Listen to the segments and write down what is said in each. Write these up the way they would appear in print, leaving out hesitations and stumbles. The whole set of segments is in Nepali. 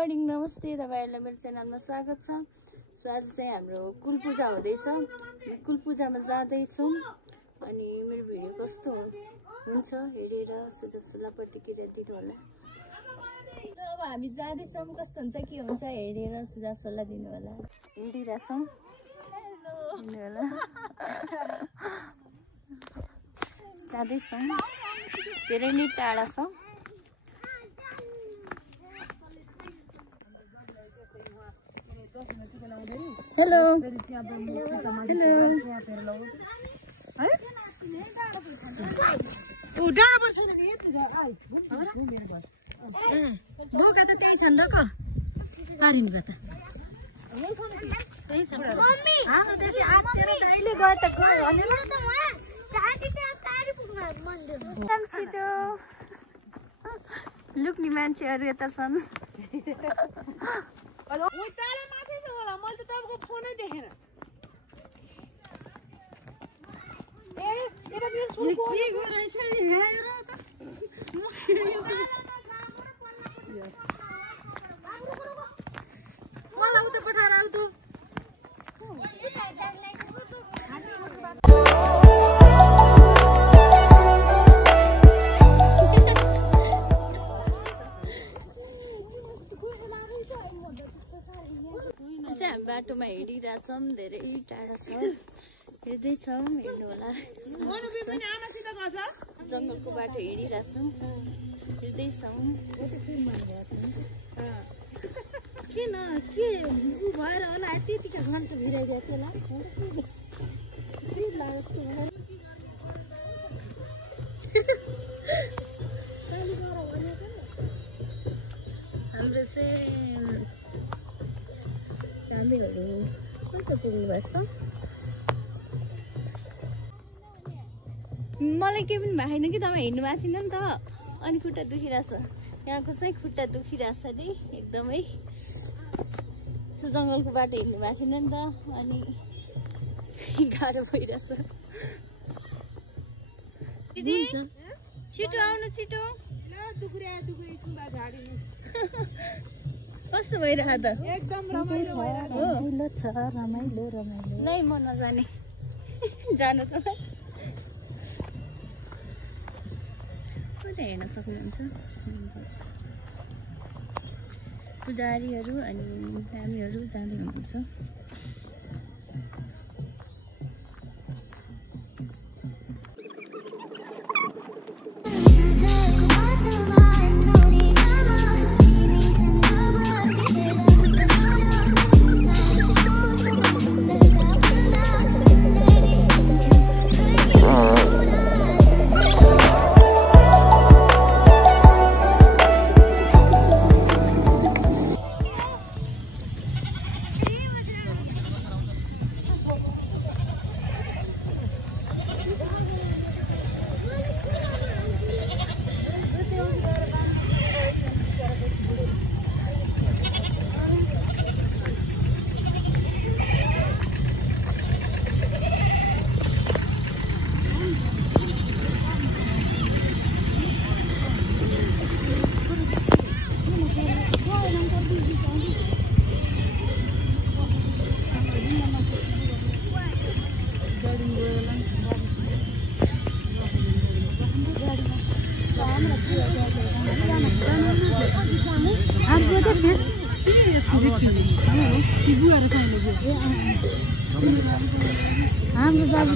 मर्निङ नमस्ते तपाईहरुलाई मेरो च्यानलमा स्वागत छ। सो आज चाहिँ हाम्रो कुल पूजा हुँदैछ। कुल पूजामा जाँदै छौं अनि मेरो भिडियो कस्तो हुन्छ हेरेर सुझाव सल्लाह प्रतिक्रिया दिनु होला। अब हामी जाँदै छौं कस्तो हुन्छ के हुन्छ हेरेर सुझाव सल्लाह दिनु होला। हेरिराछौं हेर्नु होला। जाँदै छौं धेरै नै टाढा छ। हेलो हेलो डाँडा बस्छ नि बुका त त्यही छन् र क तारिनु त हाम्रो त्यसै आत्तेर अहिले गए त छिटो लुक्ने मान्छेहरू यता छन्। मैले त तपाईँको फोनै देखेन। मलाई उता पठाएर आऊ त। हामी बाटोमा हिँडिरहेछौँ धेरै टाढा छ हेर्दैछौँ हेर्नु होला। जङ्गलको बाटो हिँडिरहेछौँ हेर्दैछौँ। किन के भएर होला त्यतिका घन्टा भिराइदिएको होला जस्तो हाम्रो चाहिँ हामीहरू कता पुग्नु भएको छ। मलाई केही पनि भएको छैन कि तपाईँ हिँड्नु भएको थिएन नि त अनि खुट्टा दुखिरहेछ। यहाँको चाहिँ खुट्टा दुखिरहेछ नि एकदमै। जङ्गलको बाटो हिँड्नु भएको थिएन नि त अनि गाह्रो भइरहेछ। दिदी छिटो आउनु छिटो। कस्तो भइरहेको त? एकदम रमाइलो रमाइलो छ रमाइलो रमाइलो। नै म नजाने जानु त कतै हेर्न सक्नुहुन्छ पुजारीहरू अनि हामीहरू जाँदै हुनुहुन्छ। हाम्रो जानु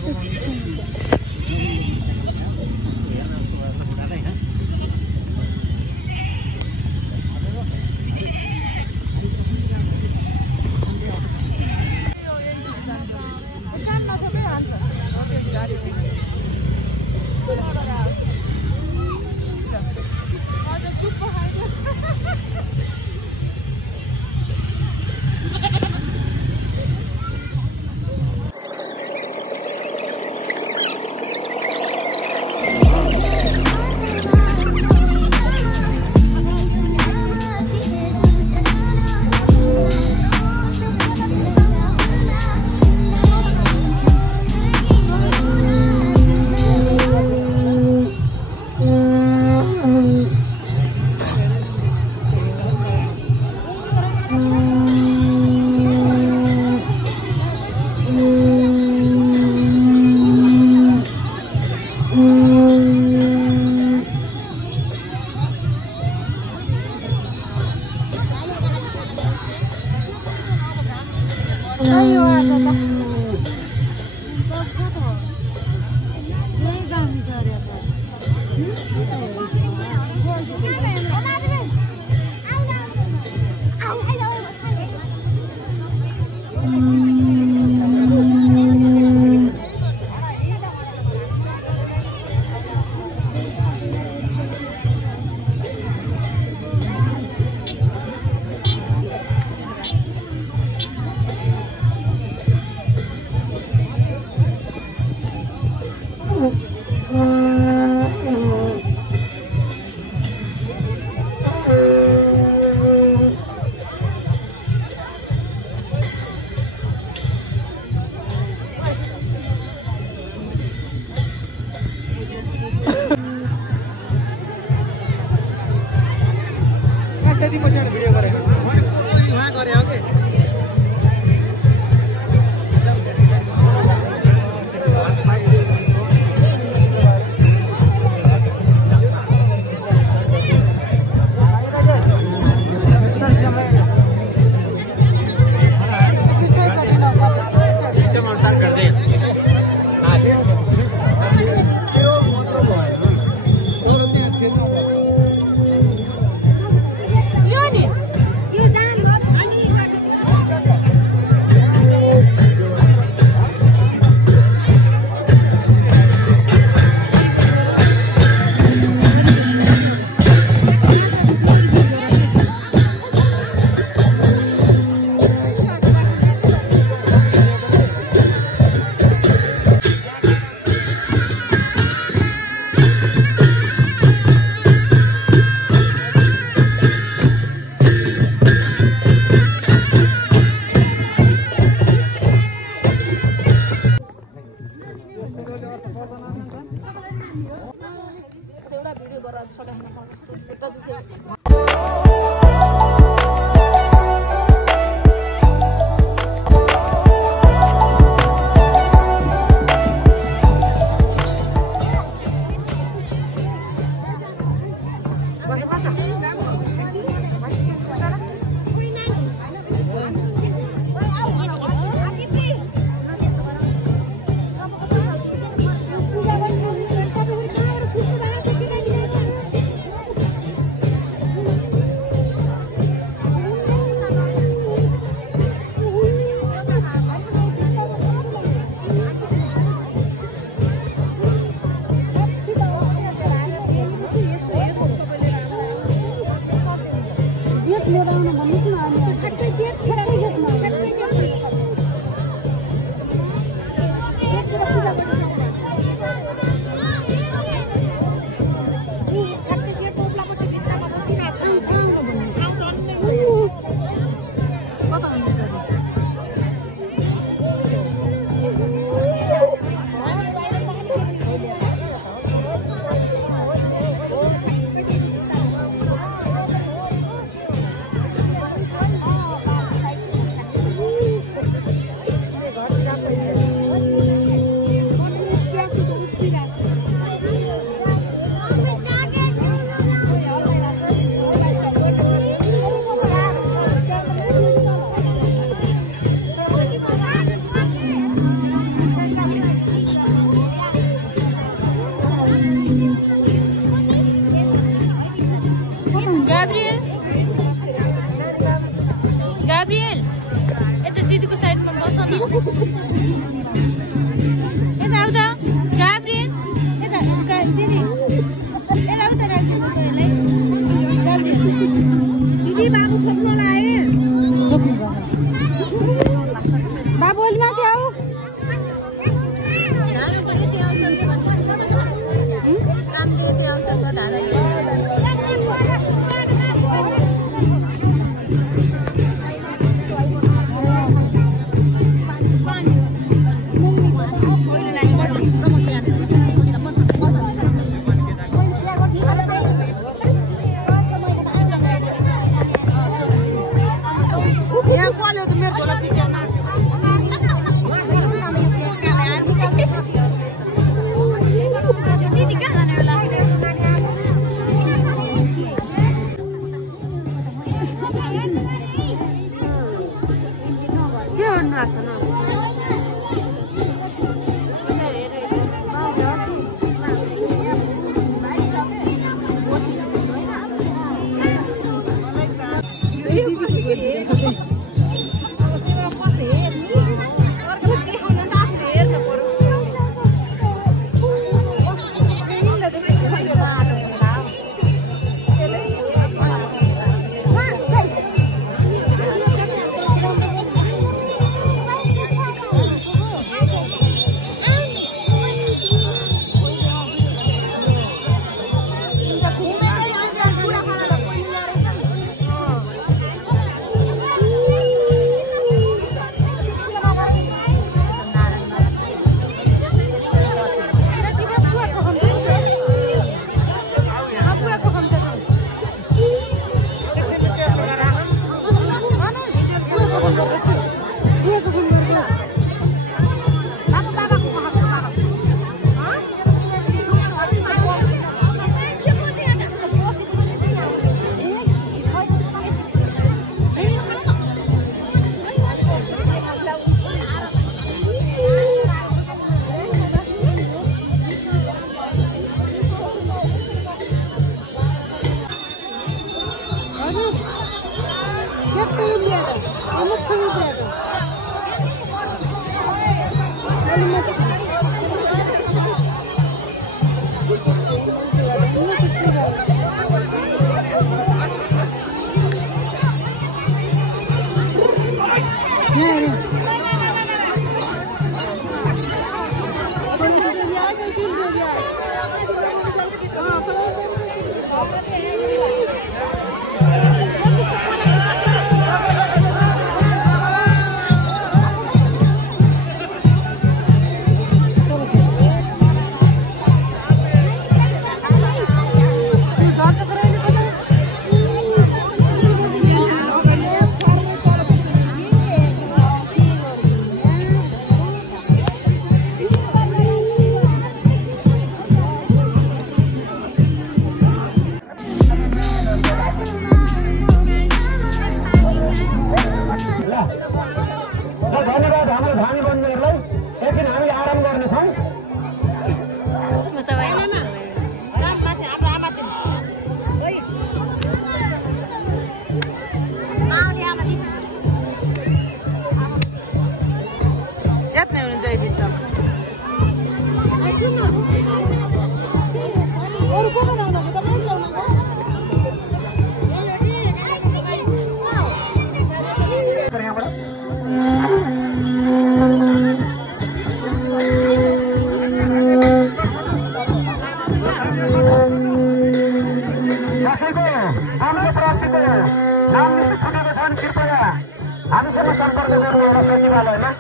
हामीसँग सम्पर्क गर्नु होला सचिवालयमा।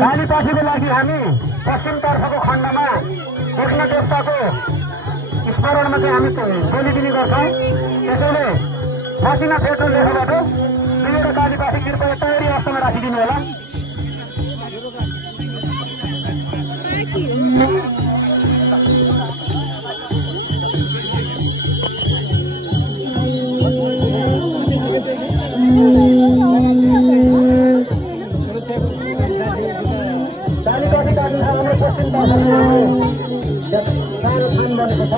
कालीपासीको लागि हामी पश्चिमतर्फको खण्डमा कृष्ण देवताको स्मरणमा चाहिँ हामी बोलिदिने गर्छौँ। त्यसैले मसिना पेट्रोल लेखबाट दुईवटा कालीपासी कृपया तयारी अवस्थामा राखिदिनु होला। कालीपासी काट्नु भने पश्चिमतर्फ सानो थान बनेको छ।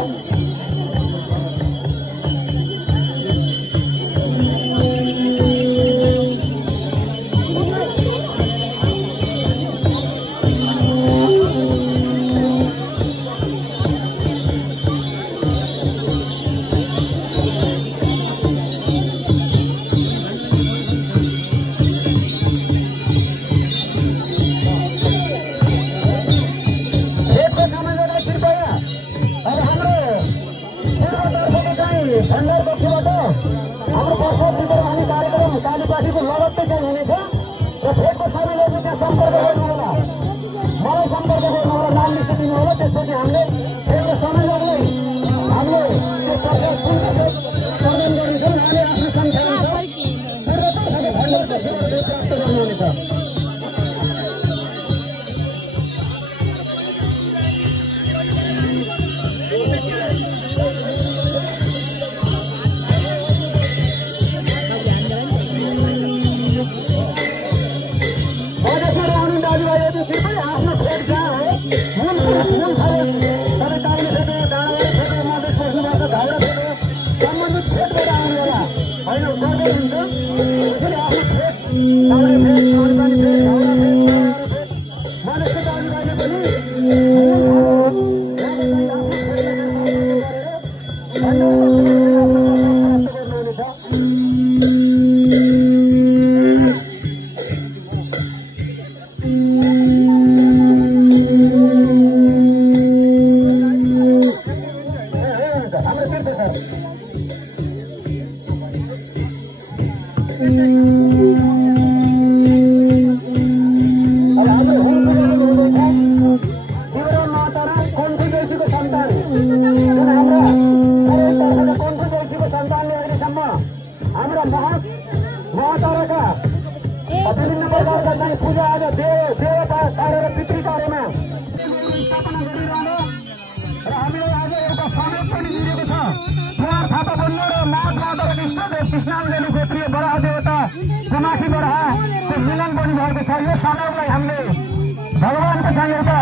भण्डारपक्षबाट हाम्रो प्रसाद वितरण कार्यक्रम कालीपासीको लगत्तै चाहिँ हुनेछ र फेदको सबैले त्यहाँ सम्पर्क गर्नु होला, मलाई सम्पर्क गर्नु होला, नाम लिस्ट दिनु होला। त्यसपछि हामीले फेदको समय लाग्दै हामीले त्यो प्रसाद प्रदान गर्नेछौँ। उहाँले आफ्नो सङ्ख्यामा भण्डारपक्षबाट प्राप्त गर्नुहुनेछ। आफ्नो खेत जहाँ हो मूल तपाईँ फेदो डाँडाबाट फेदो मधेस पस्नुपर्छ, घाउडा फेदो सम्बन्धित फेदबाट आउनु होला, होइन गर्दै हुन्छ। त्यसैले आफ्नो फेद काउडे फेद, पानी फेद, घाउडा फेद, मधेसको दाजुभाइले पनि विभिन्न प्रकारका चाहिँ पूजा आज देवता पारेर पितृ कार्यमा स्थापना गरिरहनु र हामीले आज एउटा समेत पनि मिलेको छ। कुमार थापा बन्न र महात्मा इष्टदेव कृष्णाञ्जली क्षेत्रीय बराह देवता कुमासी बराहको मिलन पनि भएको छ। यो संयोगलाई हामीले भगवानको चाहिँ एउटा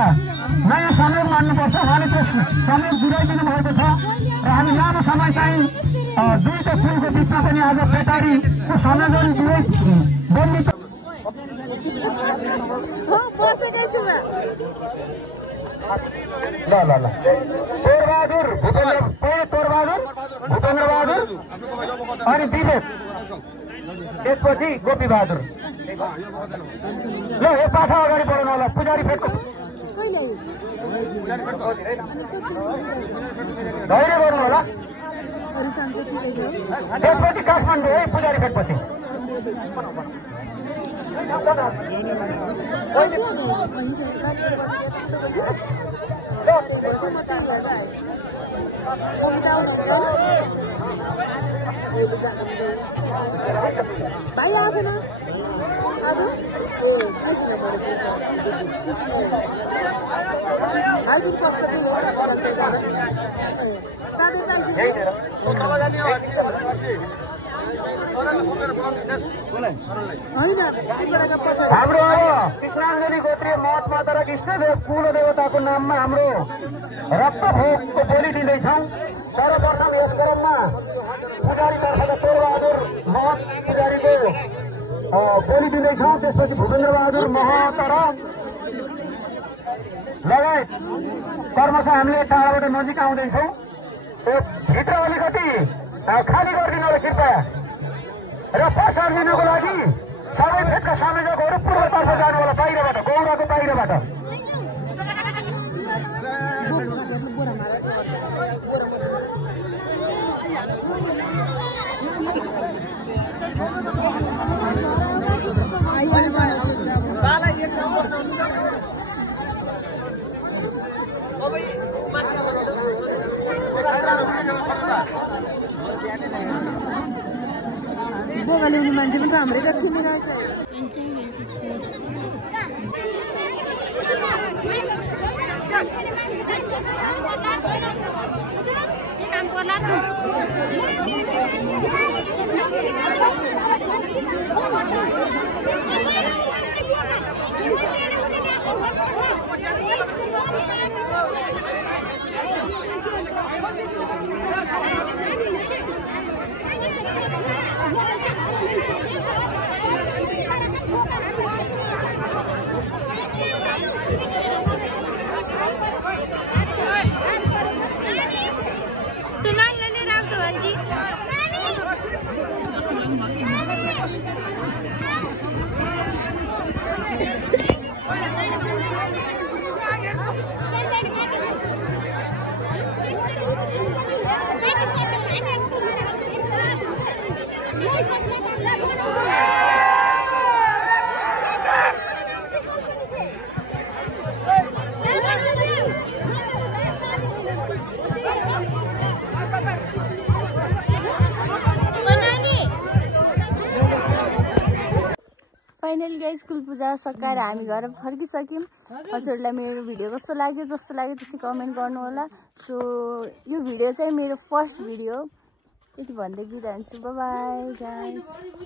नयाँ संयोग मान्नुपर्छ। उहाँले त्यो संयोग जुटाइदिनु भएको छ र हामी लामो समय चाहिँ दुईटा फुलको बिचमा पनि आज पेटारीको संयोजन दिँदै बन्दी ल ल ल तोरबहादुर भूपेन्द्रबहादुर अनि विवेक, त्यसपछि गोपी बहादुर। ल यो पाठा अगाडि बढाउनु होला। पुजारी फेदको धैर्य गर्नु होला। त्यसपछि काठमाडौँ है पुजारी फेदपछि। भाइ आएन आज हाम्रो कृष्णाञ्जली गोत्रीय महत्माता र इष्टदेव कुल देवताको नाममा हाम्रो रक्तभोगको बोली दिँदैछौँ। सर्वप्रथम यस क्रममा पुजारीतर्फबाट शेरबहादुर महत पुजारीको बोली दिँदैछौँ। त्यसपछि भूपेन्द्र बहादुर महत र लगायत कर्मशः हामीले टाढाबाट नजिक आउँदैछौँ। भित्र अलिकति खाली गरिदिनु होला कृपया। र प्रसाद लिनुको लागि सबै फेदका संयोजकहरू पूर्वतर्फ जानु होला, बाहिरबाट, गौडाको बाहिरबाट। बोगा ल्याउने मान्छे पनि राम्रै जति नै रहेछ। फाइनली गाइस कुल पूजा सकाएर हामी घर फर्किसक्यौँ। हजुरहरूलाई मेरो भिडियो कस्तो लाग्यो, जस्तो लाग्यो त्यस्तै कमेन्ट गर्नु होला। सो यो भिडियो चाहिँ मेरो फर्स्ट भिडियो, यति भन्दै बिदा हुन्छु। Bye bye guys.